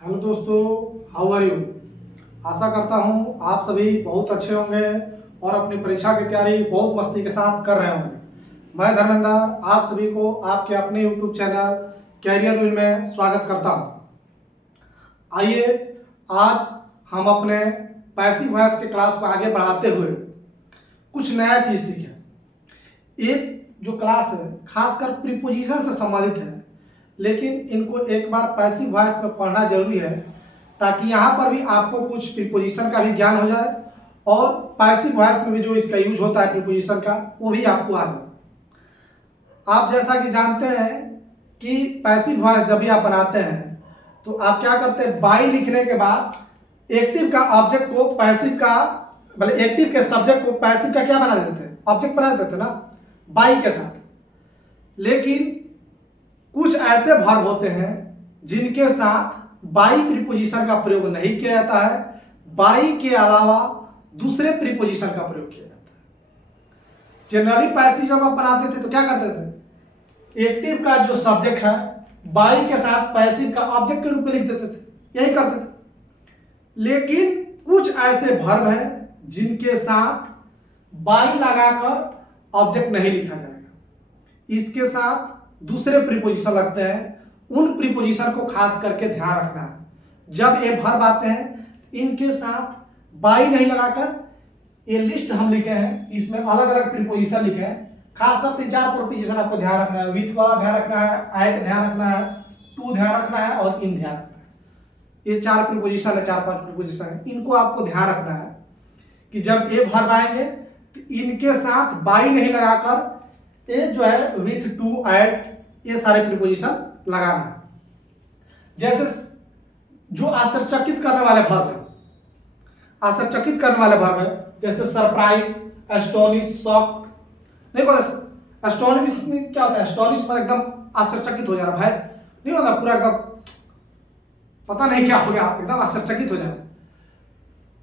Hello दोस्तों, how are you. आशा करता हूँ आप सभी बहुत अच्छे होंगे और अपनी परीक्षा की तैयारी बहुत मस्ती के साथ कर रहे होंगे। मैं धर्मेंद्र आप सभी को आपके अपने यूट्यूब चैनल कैरियर विल में स्वागत करता हूँ। आइए आज हम अपने पैसिव वॉइस के क्लास को आगे बढ़ाते हुए कुछ नया चीज़ सीखें। एक जो क्लास है खासकर प्रीपोजिशन से संबंधित है, लेकिन इनको एक बार पैसिव वॉइस में पढ़ना जरूरी है ताकि यहाँ पर भी आपको कुछ प्रीपोजिशन का भी ज्ञान हो जाए और पैसिव वॉइस में भी जो इसका यूज होता है प्रीपोजिशन का वो भी आपको आ जाए। आप जैसा कि जानते हैं कि पैसिव वॉइस जब भी आप बनाते हैं तो आप क्या करते हैं, बाई लिखने के बाद एक्टिव का ऑब्जेक्ट को पैसिव का, मतलब एक्टिव के सब्जेक्ट को पैसिव का क्या बना देते हैं, ऑब्जेक्ट बना देते ना बाई के साथ। लेकिन कुछ ऐसे वर्ब होते हैं जिनके साथ बाई प्रीपोजिशन का प्रयोग नहीं किया जाता है, बाई के अलावा दूसरे प्रीपोजिशन का प्रयोग किया जाता है। जनरली पैसिव जब आप बनाते थे तो क्या करते थे, एक्टिव का जो सब्जेक्ट है बाई के साथ पैसिव का ऑब्जेक्ट के रूप में लिख देते थे, यही करते थे। लेकिन कुछ ऐसे वर्ब हैं जिनके साथ बाई लगाकर ऑब्जेक्ट नहीं लिखा जाएगा, इसके साथ दूसरे प्रीपोजिशन लगते हैं। उन प्रीपोजिशन को खास करके ध्यान रखना है। जब ये वर्ब आते हैं इनके साथ बाई नहीं लगाकर, ये लिस्ट हम लिखे हैं इसमें अलग अलग प्रीपोजिशन लिखे हैं। खासकर 3-4 प्रीपोजिशन आपको ध्यान रखना है। विथ वाला ध्यान रखना है, एट ध्यान रखना है, टू ध्यान रखना है और इन ध्यान रखना है। ये 4 प्रीपोजिशन है, 4-5 प्रीपोजिशन है, इनको आपको ध्यान रखना है कि जब ये वर्ब आएंगे तो इनके साथ बाई नहीं लगाकर ये जो है विथ, टू, एट, ये सारे प्रीपोजिशन लगाना है। जैसे जो आश्चर्यचकित करने वाले वर्ब है, आश्चर्यचकित करने वाले वर्ब है, जैसे सरप्राइज, एस्टोनिश, शॉक्ड। नहीं पता एस्टोनिश में क्या होता है, एस्टोनिश में एकदम आश्चर्यचकित हो जाना, भाई नहीं होता, पूरा एकदम पता नहीं क्या हो गया, एकदम आश्चर्यचकित हो जाना।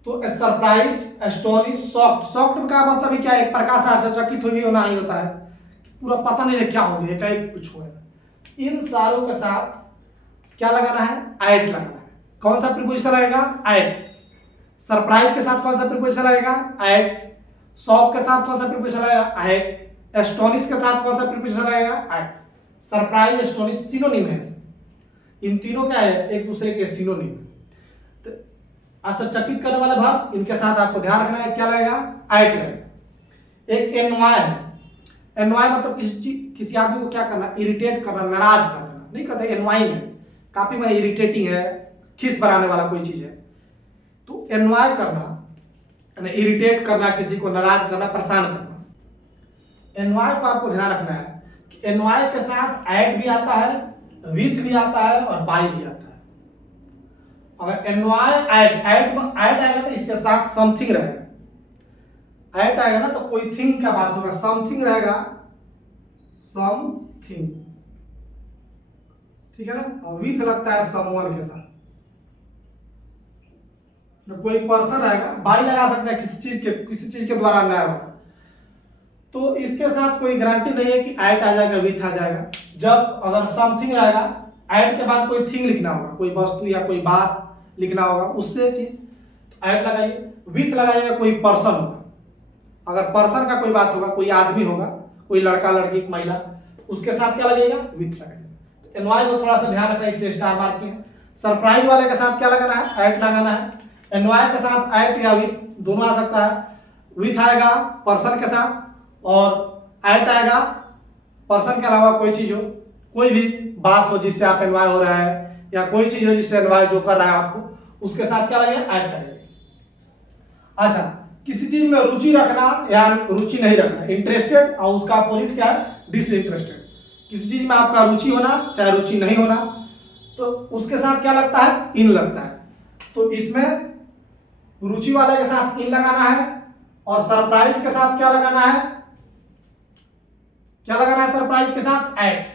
तो सरप्राइज, एस्टोनिश, शॉक्ड। शॉक्ड में का मतलब क्या है, एक प्रकार से आश्चर्यचकित हुई होना ही होता है, पूरा पता नहीं क्या हो गया, कहीं कुछ हुआ। इन सारों के साथ क्या लगाना है, एट लगाना है। कौन सा प्रीपोजिशन लगेगा, एट। सरप्राइज के साथ कौन सा प्रीपोजिशन लगेगा, एट। शॉक के साथ कौन सा प्रीपोजिशन लगेगा, एट। एस्टोनिश के साथ कौन सा प्रीपोजिशन लगेगा, एट। सरप्राइज, एस्टोनिश सिनोनिम है, इन तीनों क्या है, एक दूसरे के सिनोनिम है। तो आश्चर्यचकित करने वाले भाव इनके साथ आपको ध्यान रखना है, क्या लगेगा, एट लगेगा। एक एनवाय है, एनवाय मतलब किसी आदमी को क्या करना, इरिटेट करना, नाराज कर देना, नहीं कहते एनवाई में काफी में इरिटेटिंग है, खिस बनाने वाला कोई चीज है। तो एनवाय करना, इरिटेट करना, किसी को नाराज करना, परेशान करना। एनवाय को आपको ध्यान रखना है कि एनवाय के साथ एट भी आता है, विथ भी आता है और बाई भी आता है। अगर एनवाय एट आएगा तो इसके साथ समथिंग रहेगा। एट आएगा ना तो कोई थिंग का बात होगा, समथिंग रहेगा, समथिंग, ठीक है ना। और विथ लगता है समवन के साथ, तो कोई पर्सन रहेगा, बाई लगा सकते हैं किसी चीज के द्वारा अन्याय होगा। तो इसके साथ कोई गारंटी नहीं है कि एट आ जाएगा, विथ आ जाएगा। जब अगर समथिंग रहेगा, एट के बाद कोई थिंग लिखना होगा, कोई वस्तु या कोई बात लिखना होगा, उससे चीज एट लगाइए। विथ लगाइएगा कोई पर्सन होगा, अगर पर्सन का कोई बात होगा, कोई आदमी होगा, कोई लड़का लड़की महिला, उसके साथ क्या लगेगा, विथ लगेगा। तो एनवाय को थोड़ा सा ध्यान रखना है, इसलिए स्टार मार्क किया। सरप्राइज वाले के साथ क्या लगाना है, एट लगाना है। एनवाय के साथ एट या विथ दोनों आ सकता है। विथ आएगा पर्सन के साथ और एट आएगा पर्सन के अलावा कोई चीज हो, कोई भी बात हो जिससे आप एनवाय हो रहा है, या कोई चीज हो जिससे एनवाय जो कर रहा है आपको, उसके साथ क्या लगेगा, एट लगेगा। अच्छा, किसी चीज में रुचि रखना या रुचि नहीं रखना, इंटरेस्टेड, और उसका अपोजिट क्या है, डिसइंटरेस्टेड। किसी चीज में आपका रुचि होना चाहे रुचि नहीं होना, तो उसके साथ क्या लगता है, इन लगता है। तो इसमें रुचि वाले के साथ इन लगाना है और सरप्राइज के साथ क्या लगाना है, क्या लगाना है, सरप्राइज के साथ एट।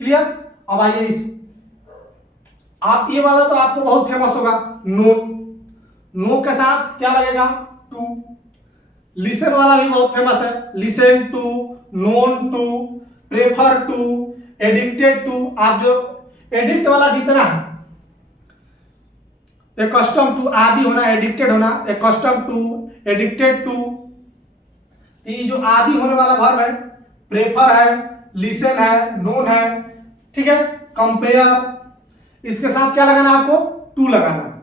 क्लियर। अब आइए इस आप ये वाला तो आपको बहुत फेमस होगा, नो। नो के साथ क्या लगेगा, टू। लिसन वाला भी बहुत फेमस है, listen to, known to, prefer to, addicted to. आप जो एडिक्ट वाला जितना है कस्टम टू आदि होना, एडिक्टेड होना, कस्टम टू, एडिक्टेड टू। ये जो आदि होने वाला वर्ब है, प्रेफर है, लिसन है, नोन है, ठीक है, कंपेयर, इसके साथ क्या लगाना है आपको? टू लगाना है।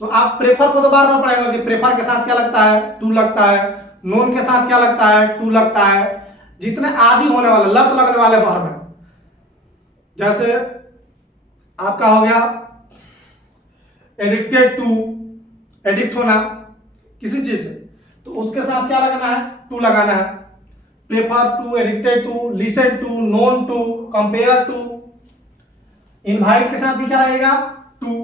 तो आप प्रेफर को तो बार बार पढ़ेंगे कि प्रेफर के साथ क्या लगता है? टू लगता है। नोन के साथ क्या लगता है? टू लगता है। जितने आदि होने वाले, लत लगने वाले वर्ब है, जैसे आपका हो गया एडिक्टेड टू, एडिक्ट होना किसी चीज से, तो उसके साथ क्या लगाना है? टू लगाना है। Prefer to, addicted to, listen to, known to, compare to. Invite के साथ भी क्या लगेगा? टू।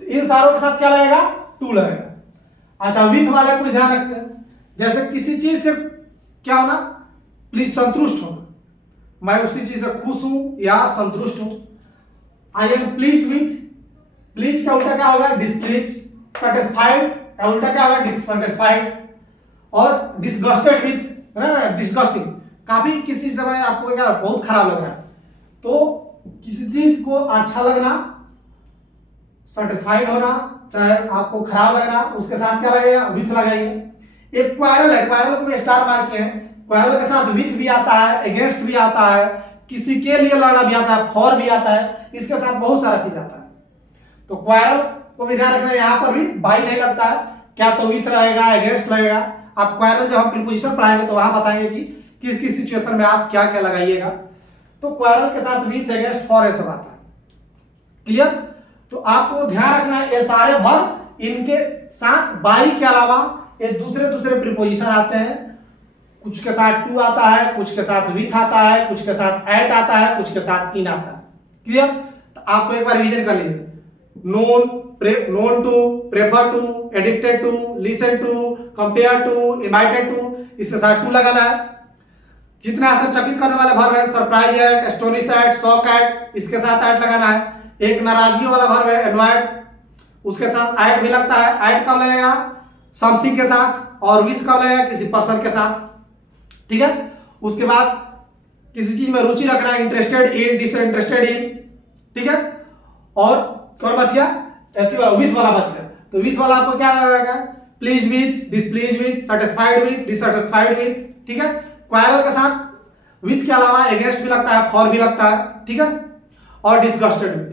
तो इन सारों के साथ क्या लगेगा? टू लगेगा। अच्छा, विथ वाले को ध्यान रखते हैं, जैसे किसी चीज से क्या होना? प्लीज, संतुष्ट होना। मैं उसी चीज से खुश हूं या संतुष्ट हूं। I am please with, please का उल्टा क्या होगा? डिसप्लीज। सेटिस्फाइड का उल्टा क्या होगा? डिससेटिस्फाइड। और डिसगस्टेड विथ, डिसगस्टिंग, काफी किसी समय आपको क्या बहुत खराब लग रहा है, तो किसी चीज को अच्छा लगना, सेटिस्फाइड होना, चाहे आपको खराब लगना, उसके साथ क्या लगेगा? विथ लगाइए। एक क्वारल है, क्वारल को भी स्टार मार्क किए हैं, क्वारल के साथ विथ भी आता है, अगेंस्ट भी आता है, किसी के लिए लड़ना भी आता है, फॉर भी आता है, इसके साथ बहुत सारा चीज आता है। तो क्वारल को भी ध्यान रखना, यहाँ पर भी बाई नहीं लगता है, क्या तो विथ रहेगा, अगेंस्ट लगेगा। आप क्वारल जब हम प्रीपोजिशन पढ़ाएंगे तो वहां बताएंगे कि किस किस सिचुएशन में आप क्या क्या लगाइएगा। तो क्वारल के साथ विथ, अगेंस्ट, फॉर ये सब आता है। क्लियर? तो आपको ध्यान रखना है ये सारे वर्ब, इनके साथ बाई के अलावा ये दूसरे दूसरे प्रीपोजिशन आते हैं। कुछ के साथ टू आता है, कुछ के साथ विथ आता है, कुछ के साथ एट आता है, कुछ के साथ इन आता है। क्लियर? तो आपको एक बार रिवीजन कर लीजिए। Known, known to, prefer to, addicted to, listen to, compare to, invited to, इसके साथ टू लगाना है। जितने आश्चर्यचकित करने वाले वर्ब है, surprise at, astonish at, shock at, इसके साथ एट लगाना है। एक नाराजगी वाला वर्ब है, एनवायड, उसके साथ एट भी लगता है। एट कब लगेगा? समथिंग के साथ। और विथ कब लगेगा? किसी पर्सन के साथ। ठीक है? उसके बाद किसी चीज में रुचि रखना, इंटरेस्टेड इन, डिसइंटरेस्टेड इन। ठीक है? और कौन बच गया? विथ वाला बच गया। तो विथ वाला आपको क्या लगेगा? Please with, displease with, satisfied with, dissatisfied with. ठीक है? क्वारल के साथ विथ के अलावा अगेंस्ट भी लगता है, फॉर भी लगता है। ठीक है? और डिसगस्टेड विथ।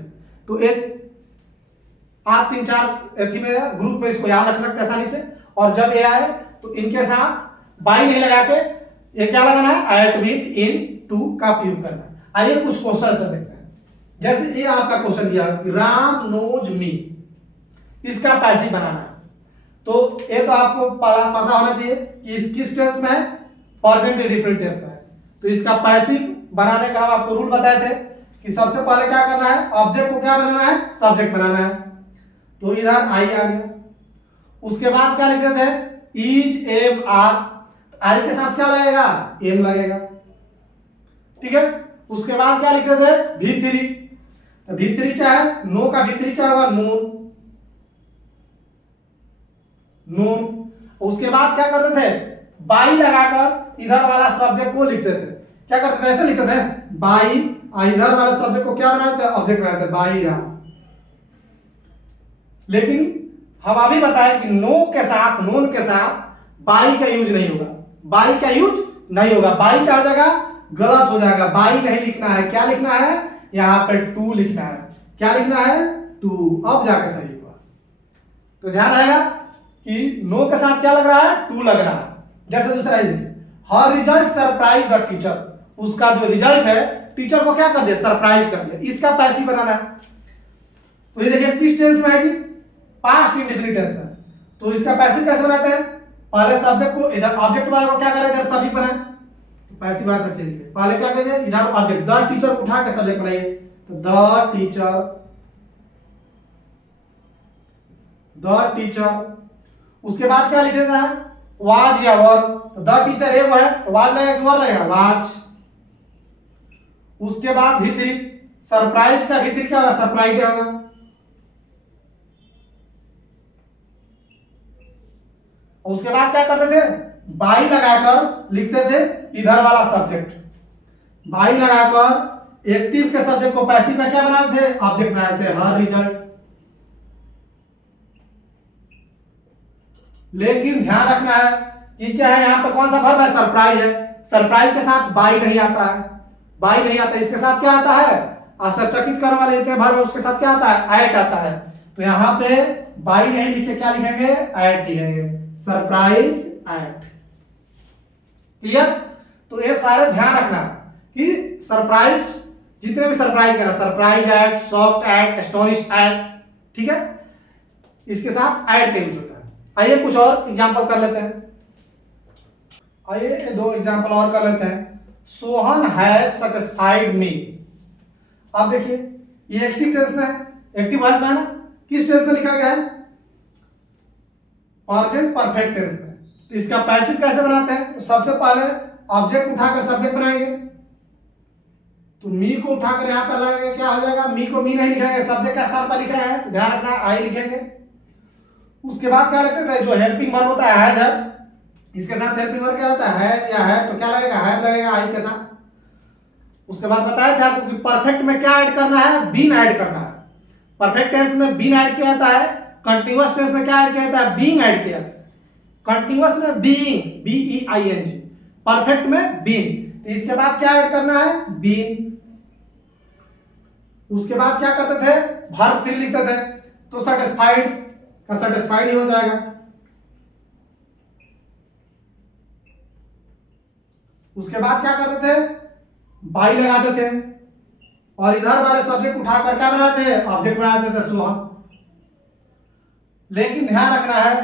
तो एक आप 3-4 एथी में ग्रुप में इसको याद रख सकते हैं आसानी से। और जब ये आए तो इनके साथ बाई नहीं लगा के ये क्या लगाना है? एट, विथ, इन, टू का उपयोग करना है। आइए कुछ क्वेश्चन से देखते हैं। जैसे ये आपका क्वेश्चन दिया राम नोज मी, इसका पैसिव बनाना है। तो ये तो आपको पता होना चाहिए कि इस किस टेंस में है? प्रेजेंट इंडिफरेंट टेंस में है। तो इसका पैसिव बनाने का हम आपको रूल बताए थे कि सबसे पहले क्या करना है? ऑब्जेक्ट को क्या बनाना है? सब्जेक्ट बनाना है। तो इधर आई आ गया। उसके बाद क्या लिख देते हैं? Is, am, are. आई के साथ क्या लगेगा? एम लगेगा। ठीक है? उसके बाद क्या लिख देते हैं? V3। तो V3 क्या है? नो का V3 क्या होगा? Known, known. उसके बाद क्या करते थे? बाई लगाकर इधर वाला सब्जेक्ट को लिखते थे। क्या करते थे? ऐसे लिखते थे बाई, इधर वाले सब्जेक्ट को क्या बनाते थे? ऑब्जेक्ट बनाते थे, बाई राम। लेकिन हम अभी बताएं कि नो के साथ, नोन के साथ बाई का यूज नहीं होगा। बाई का यूज नहीं होगा। बाई क्या हो जाएगा? गलत हो जाएगा। बाई नहीं लिखना है। क्या लिखना है? यहां पे टू लिखना है। क्या लिखना है? टू। अब जाके सही हुआ। तो ध्यान रहेगा कि नो के साथ क्या लग रहा है? टू लग रहा है। जैसे दूसरा हर रिजल्ट सरप्राइज द टीचर, उसका जो रिजल्ट है टीचर को क्या कर दिया? सरप्राइज कर दिया। इसका पैसिव बनाना है। तो ये देखिए किस टेंस में है जी? पास्ट इंडेफिनिट टेंस में। तो इसका पैसिव कैसे बनाते हैं? पहले सब्जेक्ट को इधर, ऑब्जेक्ट वाले को क्या करें? इधर सभी बनाए। तो पैसिव भाषा चेंज करें। पहले क्या करेंगे? इधर ऑब्जेक्ट द टीचर उठा के सब्जेक्ट बनाइए। तो द टीचर। उसके बाद क्या लिख देना है? वाज या वर। तो द टीचर एक है तो वाज लगेगा कि वर लगेगा? वाज। उसके बाद V3, सरप्राइज का V3 क्या होगा? सरप्राइज होगा। उसके बाद क्या करते थे? बाई लगाकर लिखते थे इधर वाला सब्जेक्ट। बाई लगाकर एक्टिव के सब्जेक्ट को पैसिव में क्या बनाते थे? ऑब्जेक्ट बनाते थे। हर रिजल्ट। लेकिन ध्यान रखना है कि क्या है, यहाँ पे कौन सा वर्ब है, सरप्राइज है। सरप्राइज के साथ बाई नहीं आता है, बाई नहीं आता, इसके साथ क्या आता है, आश्चर्यचकित करने वाले जितने वर्ब है उसके साथ क्या आता है, एट आता है। तो यहाँ पे बाई नहीं लिखे, क्या लिखेंगे, एट लिखेंगे, सरप्राइज एट। क्लियर। तो ये सारे ध्यान रखना कि सरप्राइज, जितने भी सरप्राइज है, surprise at, shocked at, astonish at, ठीक है, इसके साथ एट का यूज होता है। आइए कुछ और एग्जांपल कर लेते हैं। आइए 2 एग्जांपल और कर लेते हैं। सोहन हैज सैटिस्फाइड मी। अब देखिए ये एक्टिव टेंस में है, एक्टिव वॉइस में है ना, किस टेंस में लिखा गया है, प्रेजेंट परफेक्ट टेंस में। तो इसका पैसिव कैसे बनाते हैं, तो सबसे पहले ऑब्जेक्ट उठाकर सब्जेक्ट बनाएंगे। तो मी को उठाकर यहां पर लगाएंगे, क्या हो जाएगा, मी को मी नहीं लिखेंगे, सब्जेक्ट का स्थान पर लिख रहे हैं, तो ध्यान रखना आई लिखेंगे। उसके बाद क्या लिखते हैं, जो हेल्पिंग वर्ब होता है हैज है, इसके साथ हेल्पिंग वर्ब क्या होता है, हैज या है, तो क्या लगेगा, हैव लगेगा आई के साथ। उसके बाद बताया था आपको कि परफेक्ट में क्या ऐड करना है, बीन ऐड करना है। परफेक्ट टेंस में बीन ऐड किया जाता है, कंटीन्यूअस टेंस में क्या ऐड किया जाता है, बीइंग ऐड किया जाता है। कंटीन्यूअस में being, B E I N G, perfect में बीन। तो इसके बाद क्या ऐड करना है, बीन। उसके बाद क्या करते थे, वर्ब 3 लिखते थे, तो सेटिस्फाइड का सेटिस्फाइड ही हो जाएगा। उसके बाद क्या करते थे, बाई लगाते थे, और इधर वाले सब्जेक्ट उठाकर क्या बनाते थे, ऑब्जेक्ट बनाते थे, सोहन। लेकिन ध्यान रखना है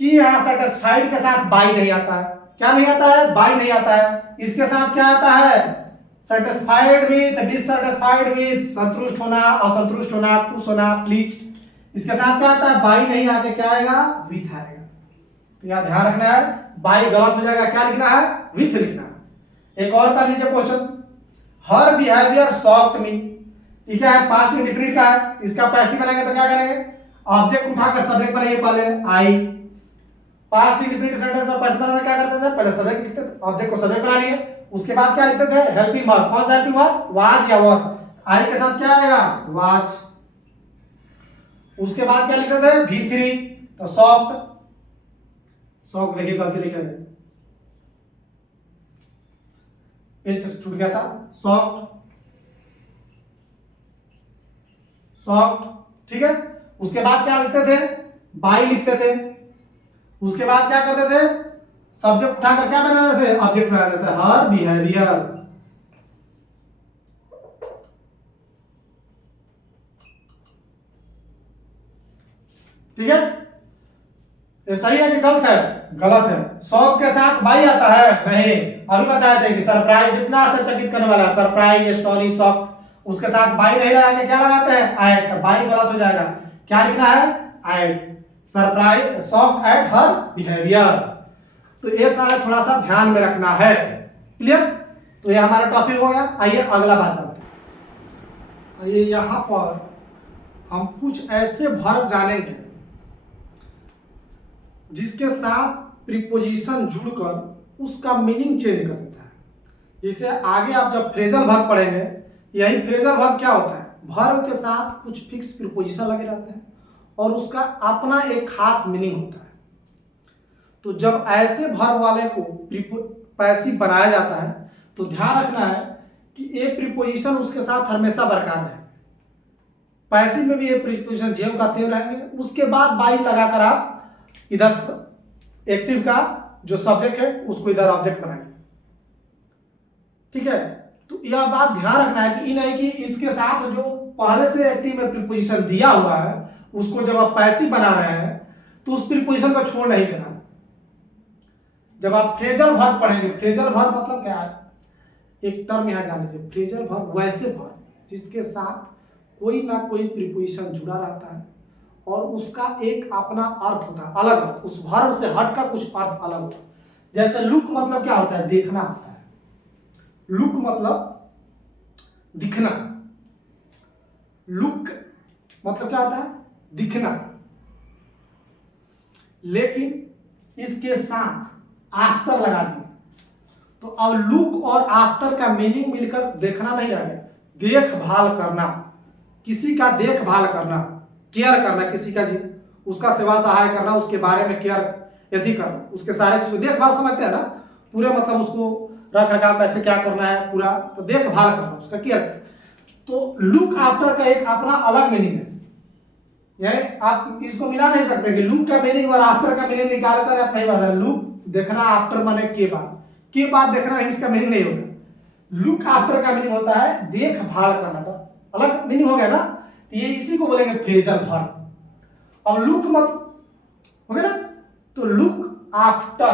कि यहां सेटिस्फाइड के साथ बाई नहीं आता है। क्या नहीं आता है, बाई नहीं आता है। इसके साथ क्या आता है, सेटिस्फाइड विथ, डिससेटिस्फाइड विथ, संतुष्ट होना, असंतुष्ट होना, खुश होना, प्लीज। इसके साथ क्या आता है, बाई नहीं आके क्या आएगा, विथ आएगा। तो यहां ध्यान रखना है, बाई गलत हो जाएगा, क्या लिखना है, विथ लिखना है। एक और कर लीजिए क्वेश्चन, हर बिहेवियर शॉक्ड मी। ये क्या है, पास्ट इंडेफिनिट का है, इसका पैसिव बनाएंगे तो क्या करेंगे, ऑब्जेक्ट उठाकर सब्जेक्ट बनाइए, पहले आई। पास्ट इंडेफिनिट सेंटेंस में पैसिव बनाना क्या करते थे, पहले सब्जेक्ट लिखते थे, ऑब्जेक्ट को सब्जेक्ट बना लिए, उसके बाद क्या लिखते थे, हेल्पिंग वर्ब। कौन सा हेल्पिंग वर्ब, वाज या वर, आई के साथ क्या आएगा, वाज। उसके बाद क्या लिखते थे, V3, तो सॉफ्ट, सॉफ्ट देखिए गलती लिखे हैं, एच छूट गया था, सॉफ्ट, सॉफ्ट, ठीक है। उसके बाद क्या लिखते थे, बाई लिखते थे। उसके बाद क्या करते थे, सब्जेक्ट उठाकर क्या बनाते थे, ऑब्जेक्ट बनाते थे, हर बिहेवियर। ठीक है, ये सही है कि गलत है, गलत है। शॉक के साथ बाई आता है, नहीं। अभी बताए थे कि सरप्राइज जितना आश्चर्यचकित करने वाला है, सरप्राइज, स्टोरी, शॉक, उसके साथ बाई नहीं लगा के क्या लगाते हैं, एट। तो बाई गलत हो जाएगा, क्या लिखना है, at. Surprise, shock at her behaviour. तो ये सारा थोड़ा सा ध्यान में रखना है। क्लियर। तो ये हमारा टॉपिक हो गया। आइए अगला बात चलते हैं। आइए यहां पर हम कुछ ऐसे वर्ब जानेंगे जिसके साथ प्रीपोजिशन जुड़कर उसका मीनिंग चेंज कर देता है। जैसे आगे आप जब फ्रेजल वर्ब पढ़ेंगे, यही फ्रेजल वर्ब क्या होता है, वर्ब के साथ कुछ फिक्स प्रीपोजिशन लगे रहते हैं और उसका अपना एक खास मीनिंग होता है। तो जब ऐसे वर्ब वाले को पैसिव बनाया जाता है तो ध्यान रखना है कि ये प्रीपोजिशन उसके साथ हमेशा बरकरार है। पैसिव में भी ये प्रीपोजिशन जेव का तेव रहेंगे। उसके बाद बाई लगाकर आप इधर एक्टिव का जो सब्जेक्ट है उसको इधर ऑब्जेक्ट बनाएंगे। ठीक है। तो यह बात ध्यान रखना है कि नहीं कि इसके साथ जो पहले से एक्टिव में प्रीपोजिशन दिया हुआ है उसको जब आप पैसिव बना रहे हैं तो उस प्रीपोजिशन को छोड़ नहीं देना। जब आप फ्रेजल वर्ब पढ़ेंगे, फ्रेजल वर्ब मतलब क्या है, एक टर्म यहां जान लीजिए, फ्रेजल वर्ब वैसे वर्ब जिसके साथ कोई ना कोई प्रीपोजिशन जुड़ा रहता है और उसका एक अपना अर्थ होता है, अलग अर्थ, उस वर्ब से हटकर कुछ अर्थ अलग होता है। जैसे लुक मतलब क्या होता है, देखना होता है। लुक मतलब दिखना, लुक मतलब क्या होता है, दिखना। लेकिन इसके साथ आफ्टर लगा दिए तो अब लुक और आफ्टर का मीनिंग मिलकर देखना नहीं रह गया, देखभाल करना, किसी का देखभाल करना, केयर करना, किसी का उसका सेवा सहाय करना, उसके बारे में केयर यदि करना, उसके सारे चीज़ को देखभाल समझते हैं ना, पूरे मतलब उसको रख रखाव कैसे क्या करना है पूरा, तो देखभाल करना उसका केयर। तो लुक आफ्टर का एक अपना अलग मीनिंग है, यानी आप इसको मिला नहीं सकते कि लुक का मीनिंग और आफ्टर का मीनिंग निकाल कर आप नहीं बता। लुक देखना, आफ्टर माने के बाद देखना, इसका मीनिंग नहीं होगा। लुक आफ्टर का मीनिंग होता है देखभाल करना, तो अलग मीनिंग हो गया ना। तो ये इसी को बोलेंगे फ्रेजल वर्ब। और लुक मत हो गया ना, तो लुक आफ्टर,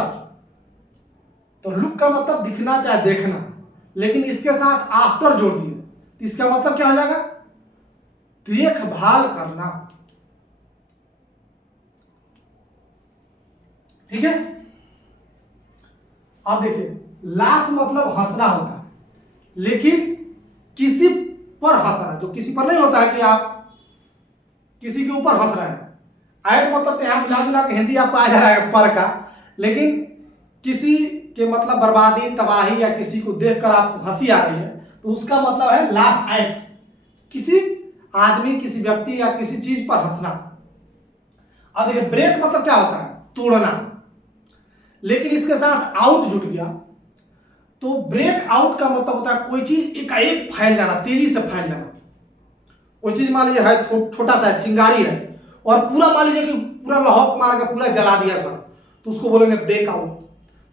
तो लुक का मतलब दिखना चाहे देखना, लेकिन इसके साथ आफ्टर जोड़ दिए, तो इसका मतलब क्या हो जाएगा, देखभाल करना। ठीक है। अब देखिए, लाफ मतलब हंसना होता है, लेकिन किसी पर हंसना, जो किसी पर नहीं होता है कि आप किसी के ऊपर हंस रहे हैं। ऐट मतलब यहां मिला जुला के हिंदी आपको आ जा रहा है पर का, लेकिन किसी के मतलब बर्बादी तबाही या किसी को देखकर आपको हंसी आ रही है, तो उसका मतलब है लाफ एट, किसी आदमी, किसी व्यक्ति या किसी चीज पर हंसना। अब देखिए, ब्रेक मतलब क्या होता है, तोड़ना, लेकिन इसके साथ आउट जुट गया, तो ब्रेक आउट का मतलब होता है कोई चीज एकाएक फैल जाना, तेजी से फैल जाना। कोई चीज मान लीजिए है छोटा सा चिंगारी है और पूरा मान लीजिए कि पूरा लहौक मार के पूरा जला दिया था, तो उसको बोलेंगे ब्रेक आउट।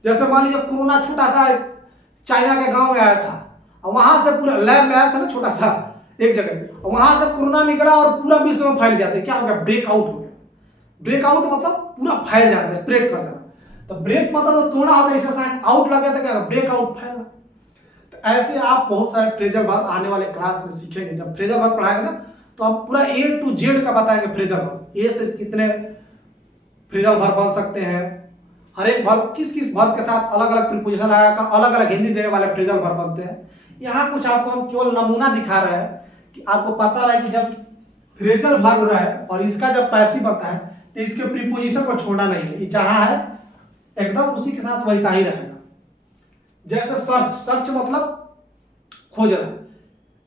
जैसे मान लीजिए कोरोना छोटा सा चाइना के गांव में आया था, और वहां से पूरा लैब में आया था ना छोटा सा एक जगह, और वहां से कोरोना निकला और पूरा विश्व में फैल गया था, क्या हो गया, ब्रेक आउट हो गया। ब्रेक आउट मतलब पूरा फैल जाना, स्प्रेड कर जाना। तो ब्रेक मतलब तो तोड़ना होता है, इसके साथ आउट लग गया था, क्या ब्रेक आउट फैलना। तो ऐसे आप बहुत सारे फ्रेजल वर्ब आने वाले क्लास में सीखेंगे। जब फ्रेजल वर्ब पढ़ाएंगे ना, तो आप पूरा A to Z का बताएंगे फ्रेजल वर्ब, ए से कितने फ्रेजल वर्ब बन सकते हैं, हर एक वर्ब किस किस वर्ब के साथ अलग अलग प्रीपोजिशन आएगा, अलग अलग हिंदी देने वाले फ्रेजल वर्ब बनते हैं। यहाँ कुछ आपको हम केवल नमूना दिखा रहे हैं कि आपको पता रहे कि जब फ्रेजल वर्ब रहे और इसका जब पैसिव बनता है, तो इसके प्रीपोजिशन को छोड़ना नहीं है, जहां है एकदम उसी के साथ वैसा ही रहेगा। जैसे सर्च, सर्च मतलब खोजना,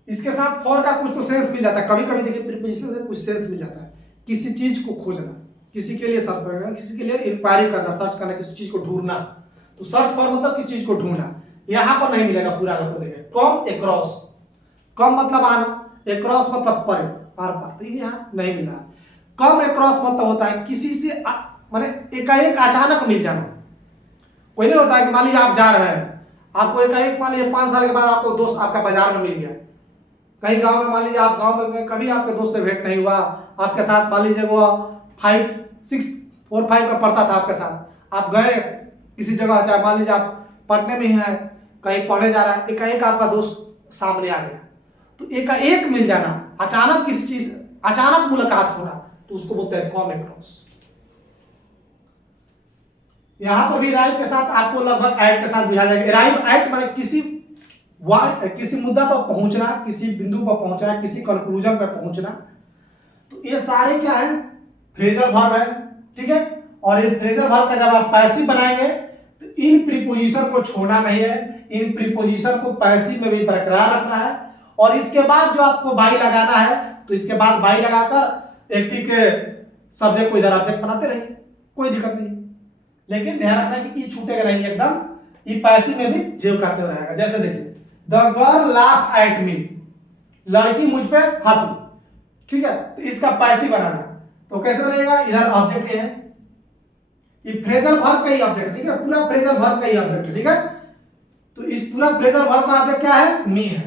इसके साथ फॉर का कुछ तो सेंस मिल जाता है, कभी कभी देखिए प्रीपोजिशन से कुछ सेंस मिल जाता है। किसी चीज को खोजना, किसी के लिए सर्च करना, किसी के लिए इंक्वायरी करना, सर्च करना, किसी चीज को ढूंढना, तो सर्च फॉर मतलब किसी चीज को ढूंढना। यहां पर नहीं मिलेगा पूरा, अगर देखें कम एक्रॉस, कम मतलब आना, एक्रॉस मतलब पर, आर पार, तो यहाँ नहीं मिला। कम एक्रॉस मतलब होता है किसी से माने एकाएक अचानक मिल जाना। कोई नहीं होता है कि मान लीजिए आप जा रहे हैं, आपको एकाएक मान लीजिए 5 साल के बाद आपको दोस्त आपका बाजार में मिल गया, कहीं गांव में मान लीजिए आप गांव में गए, कभी आपके दोस्त से भेंट नहीं हुआ, आपके साथ मान लीजिए वो 5, 6, 4, 5 में पढ़ता था आपके साथ, आप गए किसी जगह, चाहे मान लीजिए आप पढ़ने में ही है, कहीं पढ़ने जा रहा है, एकाएक आपका दोस्त सामने आ गया, तो एकाएक मिल जाना, अचानक किसी चीज, अचानक मुलाकात होना, तो उसको बोलते हैं कम एक्रॉस। यहां पर भी राइट के साथ आपको लगभग एट के साथ दिया जाएगा। राइट एट माने किसी मुद्दा पर पहुंचना, किसी बिंदु पर पहुंचना, किसी कंक्लूजन पर पहुंचना, तो ये सारे क्या है, फ्रेजल वर्ब है। ठीक है। और इन फ्रेजल वर्ब का जब आप पैसिव बनाएंगे, तो इन प्रीपोजिशन को छोड़ना नहीं है, इन प्रीपोजिशन को पैसिव में भी बरकरार रखना है, और इसके बाद जो आपको बाई लगाना है, तो इसके बाद बाई लगाकर एक्टिव के सब्जेक्ट को इधर ऑब्जेक्ट बनाते रहिए, कोई दिक्कत नहीं। लेकिन ध्यान रखना है कि ये छूटेगा नहीं एकदम, ये पैसिव में भी जेव करते हुए रहेगा। जैसे देखिए, the girl laugh at me, लड़की मुझ पे हंसी। ठीक है, तो इसका पैसिव बनाना, तो कैसे बनेगा, इधर ऑब्जेक्ट है, ये फ्रेजल वर्ब का ही ऑब्जेक्ट, ठीक है, पूरा फ्रेजल वर्ब का ही ऑब्जेक्ट, ठीक है। तो इस पूरा फ्रेजल वर्ब का ऑब्जेक्ट क्या है, मी है,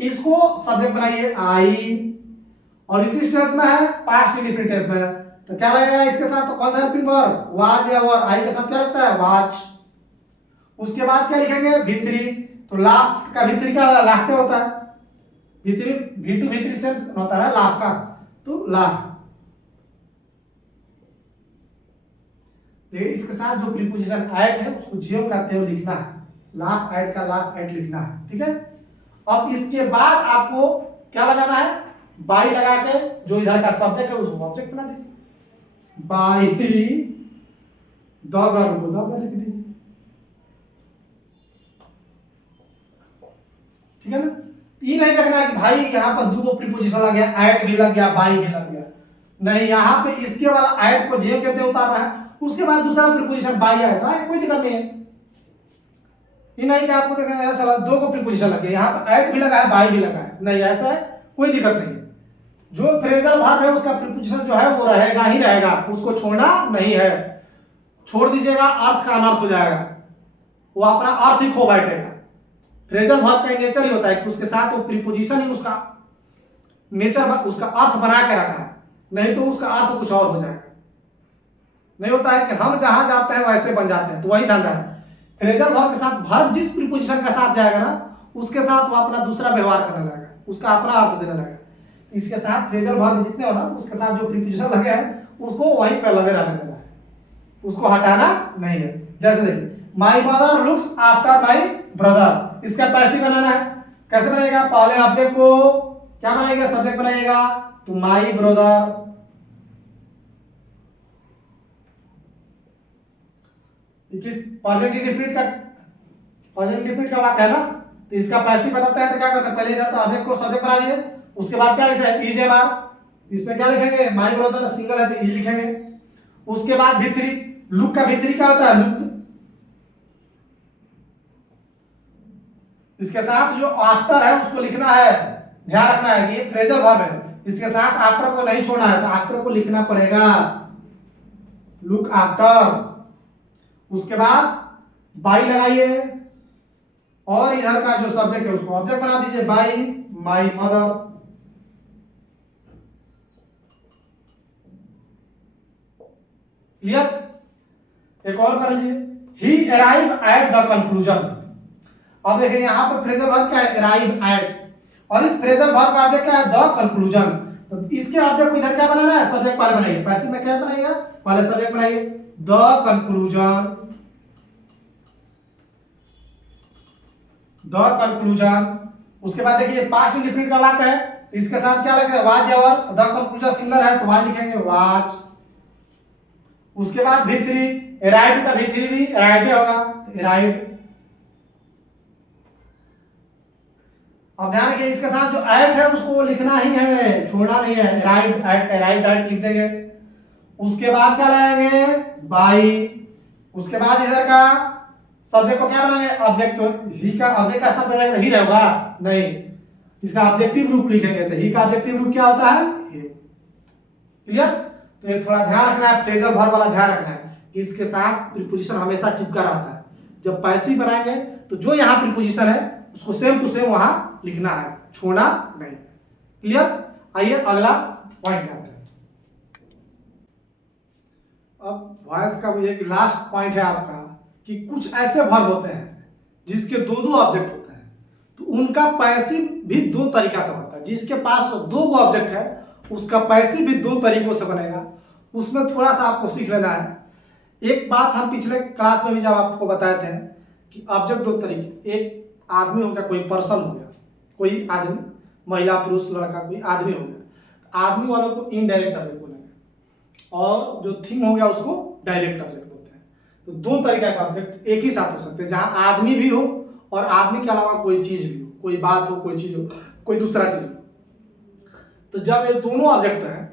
इसको सब्जेक्ट बनाइए आई, और किस टेंस में है, पास्ट इंडेफिनिट टेंस में है, तो क्या लगेगा इसके साथ, तो कौन सा हेल्पिंग वर्ब, वाज या वर, आई के साथ क्या लगता है, वाच। उसके बाद क्या लिखेंगे, भीतरी, तो लाफ का भीतरी क्या लाफ्टे होता है, भीतरी भी टू भीतरी सेम होता है लाफ का, तो लाफ। इसके साथ जो प्रीपोजिशन एट है उसको जीव कहते हुए लिखना है, लाफ एट का लाफ एट लिखना है। ठीक है। अब इसके बाद आपको क्या लगाना है, बाई लगा के जो इधर का सब्जेक्ट है उसको ऑब्जेक्ट बना दीजिए, बाई द गर्ल को द गर्ल लिख दीजिए। ठीक है ना। ये नहीं देखना है कि भाई यहाँ पर दो प्रीपोजिशन लग गया, एट भी लग गया, बाई भी लग गया, नहीं, यहाँ पे इसके वाला एट को जेव कहते उतार रहा है, उसके बाद दूसरा प्रीपोजिशन बाई आया तो कोई दिक्कत नहीं है। ये नहीं कि आपको देखेंगे ऐसा दो को प्रीपोजिशन लगे, यहाँ पर एट भी लगा है बाई भी लगा है, नहीं ऐसा है, कोई दिक्कत नहीं है। जो फ्रेजल वर्ब है उसका प्रीपोजिशन जो है वो रहेगा ही रहेगा, उसको छोड़ना नहीं है। छोड़ दीजिएगा अर्थ का अनर्थ हो जाएगा, वो अपना अर्थ ही खो बैठेगा। फ्रेजल वर्ब का नेचर ही होता है कि उसके साथ वो प्रीपोजिशन ही उसका नेचर उसका अर्थ बना के रखा है, नहीं तो उसका अर्थ कुछ और हो जाएगा। नहीं होता है कि हम जहां जाते हैं वैसे बन जाते हैं, तो वही धंधा है। फ्रेजल वर्ब के साथ वर्ब जिस प्रीपोजिशन के साथ जाएगा ना, उसके साथ वो अपना दूसरा व्यवहार करने लगेगा, उसका अपना अर्थ देने लगेगा। इसके साथ फ्रेजल वर्ब जितने हो ना, उसके साथ जो प्रीपोजिशन लगे हैं उसको वहीं पर लगे रहने देना है, उसको हटाना नहीं है। जैसे देखिए my mother looks after my brother, इसका पैसिव बनाना है। कैसे बनेगा? पहले ऑब्जेक्ट को क्या बनाएगा? सब्जेक्ट बनाइएगा, तो माई ब्रदर। किस प्रेजेंट इंडेफिनिट का वाक्य है ना, तो इसका पैसिव बताते हैं तो क्या करते हैं? पहले इधर तो ऑब्जेक्ट को सब्जेक्ट बना दिए, उसके बाद क्या लिखते हैं? Is am are. इसमें क्या लिखेंगे? माई ब्रदर सिंगल है तो इज लिखेंगे। उसके बाद भी3, लुक का भी3 क्या होता है? लुक। इसके साथ जो आफ्टर है उसको लिखना है, ध्यान रखना है कि ये फ्रेजल वर्ब है, इसके साथ आफ्टर को नहीं छोड़ना है, तो आफ्टर को लिखना पड़ेगा, लुक आफ्टर। उसके बाद बाई लगाइए और इधर का जो सब्जेक्ट है उसको ऑब्जेक्ट बना दीजिए, बाई माई मदर। क्लियर? एक और कर लीजिए, he arrive at the conclusion. अब देखिए यहां पर फ्रेजल वर्ब क्या है? अराइव एट, और इस फ्रेजल वर्ब का ऑब्जेक्ट क्या है? The conclusion. तो इसके ऑब्जेक्ट को इधर क्या बनाना है? सब्जेक्ट पहले बनाइए, पैसिव में क्या बनाइएगा? पहले सब्जेक्ट बनाइए, द कंक्लूजन, द कंक्लूजन। उसके बाद देखिए पास्ट इंडेफिनिट का वाक्य है, इसके साथ क्या लगेगा? वाज या वर। द कंक्लूजन सिंगुलर है तो वाज लिखेंगे, वाज। उसके बाद भी3, अराइव्ड का भी3 भी अराइव्ड होगा, अराइव्ड। अब ध्यान रखिए इसके साथ जो एट है उसको लिखना ही है, छोड़ना नहीं है, अराइव्ड एट, अराइव्ड एट लिख देंगे। उसके बाद क्या लगाएंगे? बाई। उसके बाद इधर का सब्जेक्ट को क्या बनाएंगे? ऑब्जेक्ट। तो ही का ऑब्जेक्ट का स्थान बनाएंगे तो ही रहेगा नहीं, इसका ऑब्जेक्टिव रूप लिखेंगे, तो ही का ऑब्जेक्टिव रूप क्या होता है? क्लियर? तो ये थोड़ा ध्यान रखना है, फ्रेजल वर्ब वाला ध्यान रखना है कि इसके साथ प्रीपोजिशन हमेशा चिपका रहता है। जब पैसिव बनाएंगे तो जो यहाँ प्रीपोजिशन है उसको सेम टू सेम वहां लिखना है, छोड़ना नहीं। क्लियर? आइए अगला पॉइंट जाते हैं। अब वॉइस का भी एक लास्ट पॉइंट है आपका कि कुछ ऐसे वर्ब होते हैं जिसके दो ऑब्जेक्ट होते हैं, तो उनका पैसिव भी दो तरीका से बनता है। जिसके पास दो ऑब्जेक्ट है उसका पैसिव भी दो तरीकों से बनेगा, उसमें थोड़ा सा आपको सीख लेना है। एक बात हम पिछले क्लास में भी जब आपको बताए थे कि ऑब्जेक्ट दो तरीके, एक आदमी हो गया, कोई पर्सन हो गया, कोई आदमी, महिला पुरुष लड़का कोई आदमी हो गया, आदमी वालों को इनडायरेक्ट ऑब्जेक्ट बोलेंगे, और जो थिंग हो गया उसको डायरेक्ट ऑब्जेक्ट बोलते हैं। तो दो तरीका का ऑब्जेक्ट एक ही साथ हो सकते हैं, जहां आदमी भी हो और आदमी के अलावा कोई चीज भी हो, कोई बात हो, कोई चीज हो, कोई दूसरा चीज हो। तो जब ये दोनों ऑब्जेक्ट हैं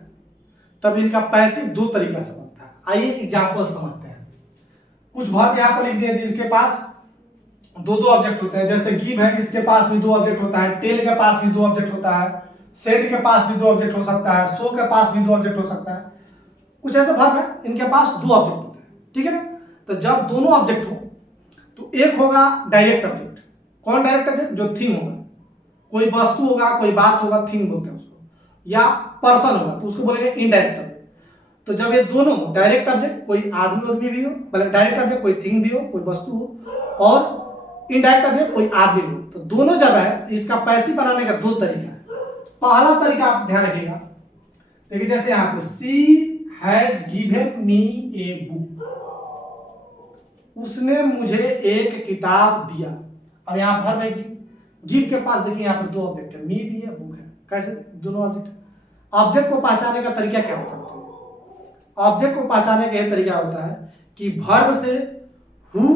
तब इनका पैसिव दो तरीका से बनता है। आइए एग्जांपल समझते हैं। कुछ वर्ब यहाँ पर लिख दिए जिनके पास दो ऑब्जेक्ट होते हैं, जैसे गिव है, इसके पास भी दो ऑब्जेक्ट होता है, टेल के पास भी दो ऑब्जेक्ट होता है, सेड के पास भी दो ऑब्जेक्ट हो सकता है, सो के पास भी दो ऑब्जेक्ट हो सकता है। कुछ ऐसे वर्ब है इनके पास दो ऑब्जेक्ट होते हैं, ठीक है ना। तो जब दोनों ऑब्जेक्ट हो तो एक होगा डायरेक्ट ऑब्जेक्ट। कौन डायरेक्ट ऑब्जेक्ट? जो थिंग होगा, कोई वस्तु होगा, कोई बात होगा, थिंग बोलते हैं उसको, या पर्सन होगा तो उसको बोलेंगे इनडायरेक्ट ऑब्जेक्ट। तो जब ये दोनों डायरेक्ट ऑब्जेक्ट, कोई आदमी भी हो, मतलब डायरेक्ट ऑब्जेक्ट कोई थिंग भी हो, कोई वस्तु हो, और इनडायरेक्ट ऑब्जेक्ट कोई आदमी हो, तो दोनों जब है इसका पैसिव बनाने का दो तरीका है। पहला तरीका आप ध्यान रखिएगा, देखिए जैसे यहाँ पे she has given me a book, उसने मुझे एक किताब दिया। अब यहाँ पर है गिव के पास देखिए यहाँ पे दो ऑब्जेक्ट है, मी भी है, बुक है। कैसे दोनों ऑब्जेक्ट? ऑब्जेक्ट को पहचानने का तरीका क्या होता है? ऑब्जेक्ट को पहचानने का यह तरीका होता है कि वर्ब से हु,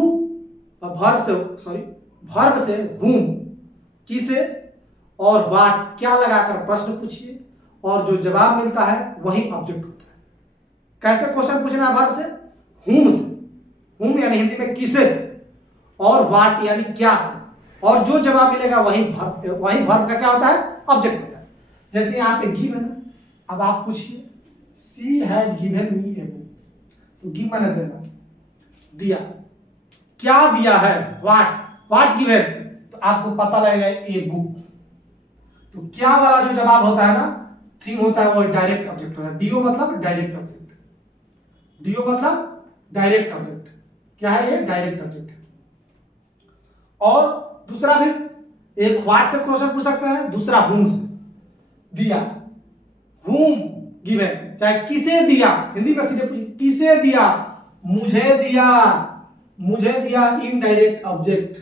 वर्ब से whom, किसे, और व्हाट क्या लगाकर प्रश्न पूछिए, और जो जवाब मिलता है वही ऑब्जेक्ट होता है। कैसे क्वेश्चन पूछना है वर्ब से? हुम से, हुम यानी हिंदी में किसे से, और वाट यानी क्या से, और जो जवाब मिलेगा वही वर्ब का क्या होता है, ऑब्जेक्ट होता है। जैसे यहाँ पे गिव है ना, अब आप पूछिए she has given me a book, तो गिव मैंने देना, दिया, क्या दिया है, वाट गिवन, तो आपको पता लगेगा ए बुक। तो क्या वाला जो जवाब होता है ना, थिंग होता है, वो डायरेक्ट ऑब्जेक्ट होता है। डीओ मतलब डायरेक्ट ऑब्जेक्ट, डीओ मतलब डायरेक्ट ऑब्जेक्ट, क्या है ये, डायरेक्ट ऑब्जेक्ट। और दूसरा भी एक व्हाट से क्वेश्चन पूछ सकते हैं, दूसरा हुम से, दिया, हुम गिवन, चाहे किसे दिया, हिंदी में सीधे पूछिए किसे दिया, मुझे दिया, मुझे दिया, इनडायरेक्ट ऑब्जेक्ट,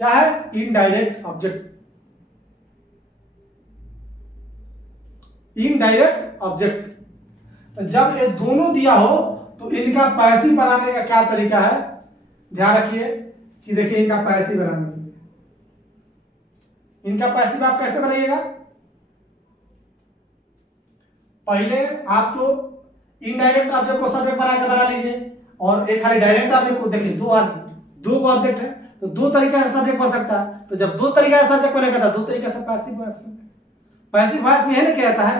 क्या है, इनडायरेक्ट ऑब्जेक्ट, इनडायरेक्ट ऑब्जेक्ट। तो जब ये दोनों दिया हो तो इनका पैसिव बनाने का क्या तरीका है, ध्यान रखिए कि देखिए इनका पैसिव बनाने के लिए, इनका पैसिव आप कैसे बनाइएगा, पहले आप तो इनडायरेक्ट ऑब्जेक्ट को सब्जेक्ट बना लीजिए, और एक खाली डायरेक्ट ऑब्जेक्ट को, देखिए दो ऑब्जेक्ट है तो दो तरीके से सब्जेक्ट बन सकता है, तो जब दो तरीके से सब्जेक्ट बनेगा तो दो तरीके से पैसिव वॉइस, पैसिव वॉइस में यह कहता है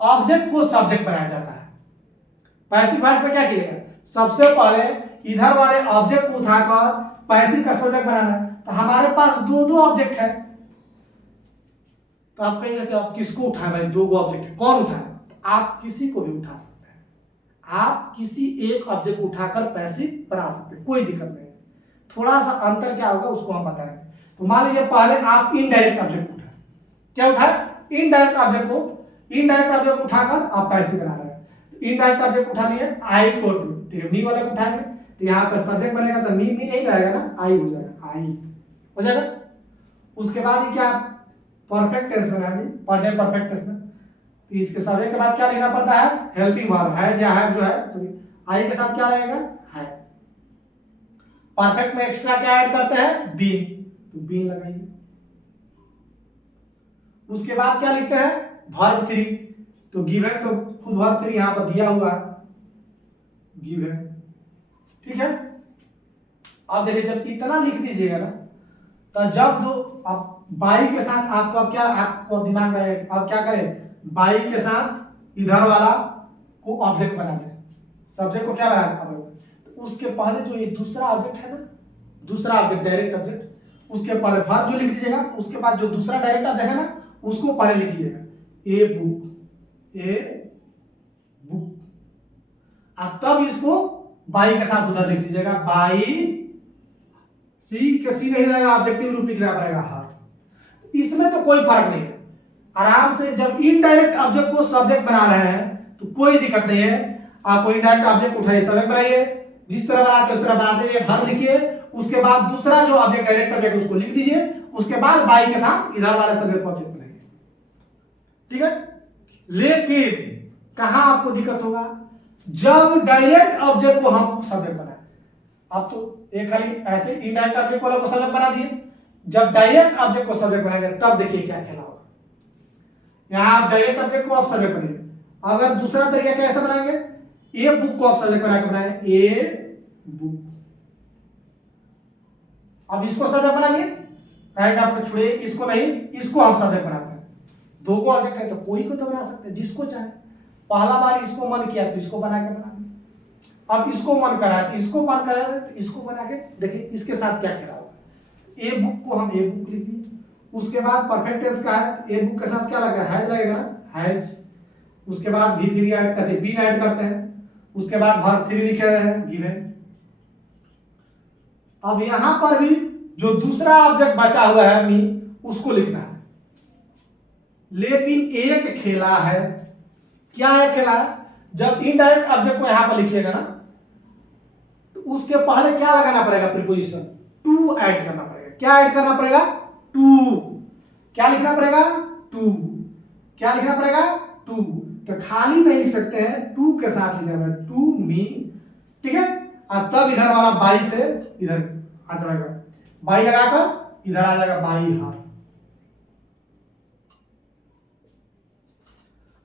ऑब्जेक्ट को सब्जेक्ट बनाया जाता है। पैसिव वॉइस में क्या किएगा, सबसे पहले इधर वाले ऑब्जेक्ट को उठाकर पैसिव का सब्जेक्ट बनाना है, तो हमारे पास दो ऑब्जेक्ट है, तो आप कहेंगे कि आप किसको उठाएं, भाई दो ऑब्जेक्ट है, कौन उठाए, तो आप किसी को भी उठा सकते हैं, आप किसी एक ऑब्जेक्ट को उठाकर पैसिव बना सकते हैं, कोई दिक्कत नहीं है। थोड़ा सा अंतर क्या होगा उसको हम बताएंगे। तो मान लीजिए पहले आप इनडायरेक्ट ऑब्जेक्ट उठाए, क्या उठाए, इनडायरेक्ट ऑब्जेक्ट को उठाकर आप पैसिव बना रहे हैं। इनडायरेक्ट ऑब्जेक्ट उठा लिए, आई को मी वाले को उठाएंगे, तो यहाँ पर सब्जेक्ट बनेगा तो मी नहीं रहेगा ना, आई हो जाएगा, आई हो जाएगा। उसके बाद क्या परफेक्ट टेंस बनाएंगे, प्रेजेंट परफेक्ट टेंस में, तो इसके सब्जेक्ट के बाद क्या लिखना पड़ता है, हेल्पिंग वर्ब, है या है जो है, तो आई के साथ क्या लगेगा, है। परफेक्ट में एक्स्ट्रा क्या ऐड करते हैं, बीन, तो बीन लगाइए। उसके बाद क्या लिखते हैं, वर्ब 3, तो गिवन, तो खुद वर्ब 3 यहां पर दिया हुआ है, गिवन, ठीक है। अब देखिए जब इतना लिख दीजिएगा ना, तो जब दो आप बाई के साथ आपको अब क्या, आपको दिमाग में अब क्या करें, बाई के साथ इधर वाला को ऑब्जेक्ट बना दें, सब्जेक्ट को क्या बना दें, तो उसके पहले जो ये दूसरा ऑब्जेक्ट है ना, दूसरा ऑब्जेक्ट डायरेक्ट ऑब्जेक्ट, उसके पहले वर्ब जो लिख दीजिएगा, उसके बाद जो दूसरा डायरेक्ट ऑब्जेक्ट है ना उसको पहले लिखिएगा, ए बुक, ए बुक, अब तब इसको बाई के साथ उधर लिख दीजिएगा, बाई, सी के सी नहीं रहेगा, ऑब्जेक्टिव रूप लिखना पड़ेगा हर। इसमें तो कोई फर्क नहीं है, आराम से जब इनडायरेक्ट ऑब्जेक्ट को सब्जेक्ट बना रहे हैं तो कोई दिक्कत नहीं है, आपको इनडायरेक्ट ऑब्जेक्ट उठाइए, सब्जेक्ट बनाइए, जिस तरह बनाते हैं उस तरह बनाते हुए वर्ब लिखिए, उसके बाद दूसरा जो ऑब्जेक्ट डायरेक्ट ऑब्जेक्ट उसको लिख दीजिए, उसके बाद बाई के साथ इधर वाले सब्जेक्ट को ऑब्जेक्ट बनाइए, ठीक है। लेकिन कहां आपको दिक्कत होगा, जब डायरेक्ट ऑब्जेक्ट को हम सब्जेक्ट बनाए, आप तो एक खाली ऐसे इनडायरेक्ट ऑब्जेक्ट वाला को सब्जेक्ट बना दिए, जब डायरेक्ट ऑब्जेक्ट को सब्जेक्ट बनाएंगे तब देखिए क्या खेला होगा। यहां आप डायरेक्ट ऑब्जेक्ट को आप सब्जेक्ट बनाइए, अगर दूसरा तरीका कैसे बनाएंगे, ए बुक को आप सब्जेक्ट बना के बनाए, ए बुक, अब इसको सब्जेक्ट बना लिए, कहेगा आप छोड़िए इसको नहीं, इसको हम सब्जेक्ट बनाते हैं, दो को ऑब्जेक्ट है तो कोई को तो बना सकते हैं, जिसको चाहे। पहला बार इसको मन किया तो इसको बना के बना दिया, अब इसको मन करा तो इसको मन करा तो इसको बना के देखिए इसके साथ क्या खेला होगा, ए बुक को हम ए बुक लिख दिए, उसके बाद परफेक्ट टेंस का है, ए बुक के साथ क्या लगा, हैज लगेगा ना, हैज, उसके बाद भी 3 ऐड करते हैं, बीन ऐड करते हैं, उसके बाद वर्ब 3 लिखे हैं, गिवन। अब यहां पर भी जो दूसरा ऑब्जेक्ट बचा हुआ है मी, उसको लिखना है, लेकिन एक खेला है, क्या है खेला है, जब इनडायरेक्ट ऑब्जेक्ट को यहां पर लिखिएगा ना तो उसके पहले क्या लगाना पड़ेगा, प्रीपोजिशन, टू ऐड करना पड़ेगा, क्या ऐड करना पड़ेगा, टू, क्या लिखना पड़ेगा, टू, क्या लिखना पड़ेगा, टू, तो खाली नहीं लिख सकते हैं, टू के साथ लिखना पड़ेगा, टू मी, ठीक है। और तब इधर वाला बाई से इधर आ जाएगा, बाई लगाकर इधर आ जाएगा, बाई हर।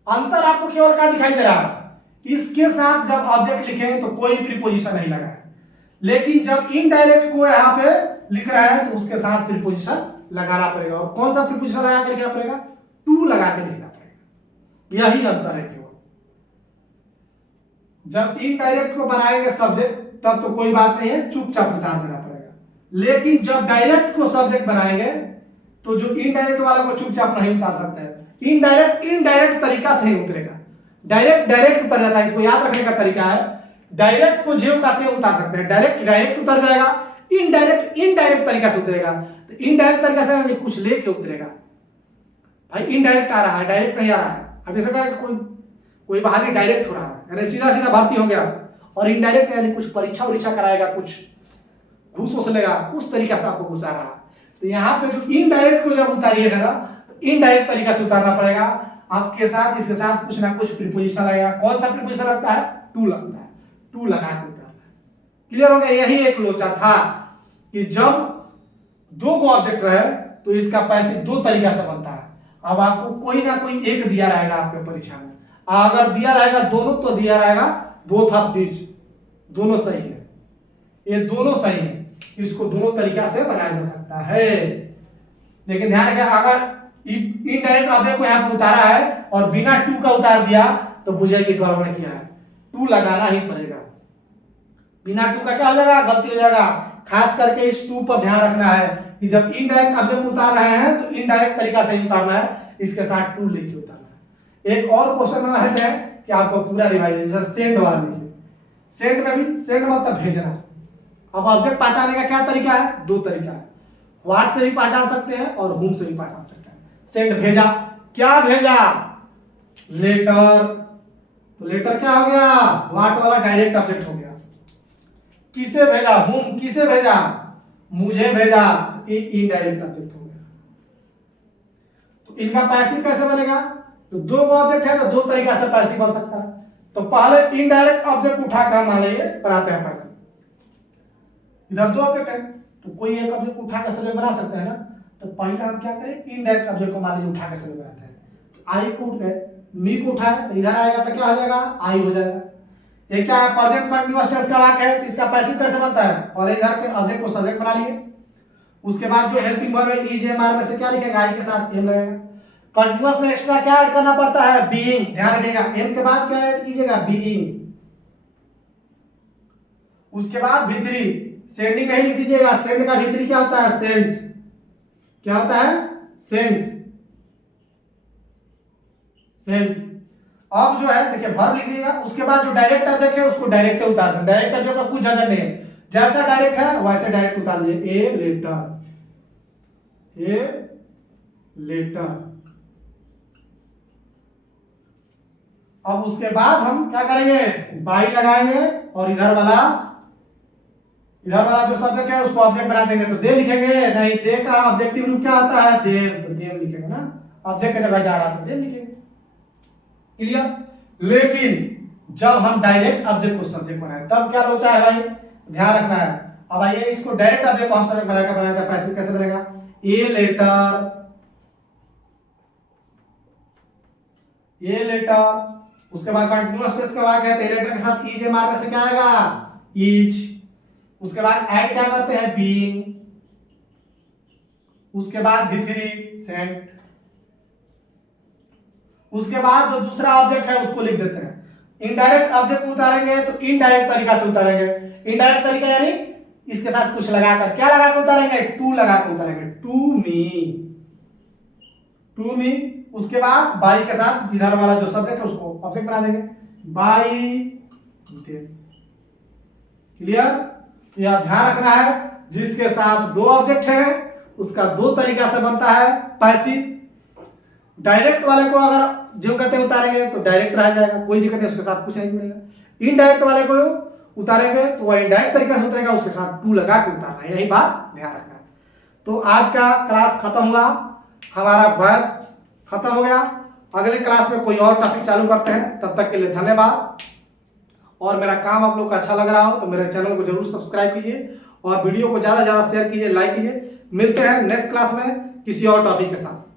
अंतर आपको केवल क्या दिखाई दे रहा है, इसके साथ जब ऑब्जेक्ट लिखें तो कोई प्रीपोजिशन नहीं लगाए, लेकिन जब इनडायरेक्ट को यहाँ पे लिख रहा है तो उसके साथ प्रीपोजिशन लगाना पड़ेगा। और कौन सा प्रीपोजिशन लगा के लिखना पड़ेगा? टू लगा के लिखना पड़ेगा। यही अंतर है केवल। जब इनडायरेक्ट को बनाएंगे सब्जेक्ट तब तो कोई बात नहीं है, चुपचाप उतार देना पड़ेगा, लेकिन जब डायरेक्ट को सब्जेक्ट बनाएंगे तो जो इनडायरेक्ट वाला को चुपचाप नहीं उतार सकते हैं। इनडायरेक्ट तरीका से ही उतरेगा, डायरेक्ट उतर जाता है। इसको याद रखने का तरीका है, डायरेक्ट को जेव कहते हैं उतार सकते हैं, डायरेक्ट उतर जाएगा, इनडायरेक्ट तरीका से उतरेगा। तो इनडायरेक्ट तरीका से कुछ लेके उतरेगा। भाई इनडायरेक्ट आ रहा है, डायरेक्ट नहीं आ रहा है। अब ऐसा कर कोई बाहर डायरेक्ट हो रहा है, यानी सीधा सीधा भर्ती हो गया, और इनडायरेक्ट यानी कुछ परीक्षा कराएगा, कुछ घूस वूस लेगा, उस तरीका से आपको घुसा रहा है। तो यहाँ पे जो इनडायरेक्ट को जब उतारिएगा ना, तो इनडायरेक्ट तरीका से उतारना पड़ेगा। आपके साथ इसके साथ कुछ ना कुछ प्रीपोजिशन लगेगा। कौन सा प्रीपोजिशन लगता है? टू लगता है, टू लगा के उतारना है। क्लियर हो गया? यही एक लोचा था कि जब दो को ऑब्जेक्ट रहे तो इसका पैसिव दो तरीका से बनता है। अब आपको कोई ना कोई एक दिया रहेगा आपके परीक्षा में, अगर दिया रहेगा दोनों तो दिया रहेगा बोथ ऑफ दिस, दोनों सही है, ये दोनों सही है, इसको दोनों तरीका से बनाया जा सकता है। लेकिन ध्यान रखिए, अगर इनडायरेक्ट ऑब्जेक्ट को यहाँ पे उतारा है और बिना टू का उतार दिया तो बुझे कि गड़बड़ किया है, टू लगाना ही पड़ेगा। बिना टू का क्या हो जाएगा? गलती हो जाएगा। खास करके इस टू पर ध्यान रखना है कि जब इनडायरेक्ट ऑब्जेक्ट उतार रहे हैं तो इनडायरेक्ट तरीका से ही उतारना है, इसके साथ टू लेके उतारना है। एक और क्वेश्चन में रहते हैं कि आपको पूरा रिवाइज, जैसे सेंड वाला लिखिए। सेंड में भी सेंड मतलब भेजना। अब ऑब्जेक्ट पहचानने का क्या तरीका है? दो तरीका है, व्हाट से भी पहचान सकते हैं और हुम से भी पहचान सकते हैं। सेंड भेजा, क्या भेजा? लेटर। तो लेटर क्या हो गया? व्हाट वाला डायरेक्ट ऑब्जेक्ट हो गया। किसे भेजा? हुम। किसे भेजा? मुझे भेजा, ये इनडायरेक्ट ऑब्जेक्ट हो गया। तो इनका पैसिव कैसे बनेगा? तो दो ऑब्जेक्ट है तो दो तरीका से पैसिव बन सकता है। तो पहले इनडायरेक्ट ऑब्जेक्ट उठाकर मान लीजिए बनाते हैं पैसिव। इधर दो ऑब्जेक्ट है तो कोई एक ऑब्जेक्ट उठा के सब्जेक्ट बना सकते हैं ना। तो पहले हम क्या करें? इनडायरेक्ट ऑब्जेक्ट को मान लीजिए उठा के सब्जेक्ट बनाते हैं। तो आई को मी को उठाए तो इधर आएगा तो क्या हो जाएगा? आई हो जाएगा। ये क्या है? प्रेजेंट कंटीन्यूअस टेंस का वाक्य है, तो इसका पैसिव कैसे बनता है? और इधर के ऑब्जेक्ट को सब्जेक्ट बना लिए, उसके बाद जो हेल्पिंग वर्ब है इज एम आर में से क्या लिखेगा? आई के साथ एम लगेगा। कंटीन्यूअस में एक्स्ट्रा क्या ऐड करना पड़ता है? बीइंग। ध्यान रखिएगा, एम के बाद क्या ऐड कीजिएगा? बीइंग। उसके बाद भीतरी, सेंडिंग नहीं लिख दीजिएगा, सेंड का भीतरी क्या होता है? सेंड। क्या होता है? सेंड। सेंड। अब जो है देखिए वर्ब लिख दीजिएगा, उसके बाद जो डायरेक्ट ऑब्जेक्ट है उसको डायरेक्ट उतार दो। डायरेक्ट ऑब्जेक्ट का कुछ झंझट नहीं है, जैसा डायरेक्ट है वैसे डायरेक्ट उतार दीजिए। A letter, a letter. अब उसके बाद हम क्या करेंगे? बाई लगाएंगे और इधर वाला जो सब्जेक्ट है उसको ऑब्जेक्ट बना देंगे। तो दे लिखेंगे, नहीं दे का ऑब्जेक्टिव रूप क्या होता है? देव। तो देव लिखेंगे ना, ऑब्जेक्ट की जगह जा रहा था देव लिखेंगे। क्लियर? लेकिन जब हम डायरेक्ट ऑब्जेक्ट को सब्जेक्ट बनाए तब क्या लोचा है भाई? ध्यान रखना है। अब आइए इसको डायरेक्ट ऑब्जेक्ट को हम सब्जेक्ट बनाया था, पैसिव कैसे बनेगा? A letter, a letter. उसके बाद कंटीन्यूअस टेंस का वाक्य है तो ए लेटर के साथ इज एम आर में से क्या आएगा? इज। उसके बाद ऐड क्या करते हैं? बीइंग। उसके बाद भीतरी, सेंट। उसके बाद जो दूसरा ऑब्जेक्ट है उसको लिख देते हैं। इनडायरेक्ट ऑब्जेक्ट को उतारेंगे तो इनडायरेक्ट तरीका से उतारेंगे। इनडायरेक्ट तरीका यानी इसके साथ कुछ लगाकर, क्या लगा के उतारेंगे? टू लगा के उतारेंगे। To me, to me. उसके बाद बाई के साथ इधर वाला जो सब्जेक्ट है उसको ऑब्जेक्ट बना देंगे, बाई। क्लियर? यह ध्यान रखना है, जिसके साथ दो ऑब्जेक्ट है उसका दो तरीका से बनता है पैसिव। डायरेक्ट वाले को अगर जो कहते हैं उतारेंगे तो डायरेक्ट रह जाएगा, कोई दिक्कत नहीं, उसके साथ कुछ नहीं जुड़ेगा। इनडायरेक्ट वाले को उतारेंगे तो वह इनडायरेक्ट तरीका से उतरेगा, उसके साथ टू लगा के उतारना है। यही बात ध्यान रखना है। तो आज का क्लास खत्म हुआ, हमारा बहस खत्म हो गया। अगले क्लास में कोई और टॉपिक चालू करते हैं, तब तक के लिए धन्यवाद। और मेरा काम आप लोग को अच्छा लग रहा हो तो मेरे चैनल को जरूर सब्सक्राइब कीजिए और वीडियो को ज़्यादा से ज़्यादा शेयर कीजिए, लाइक कीजिए। मिलते हैं नेक्स्ट क्लास में किसी और टॉपिक के साथ।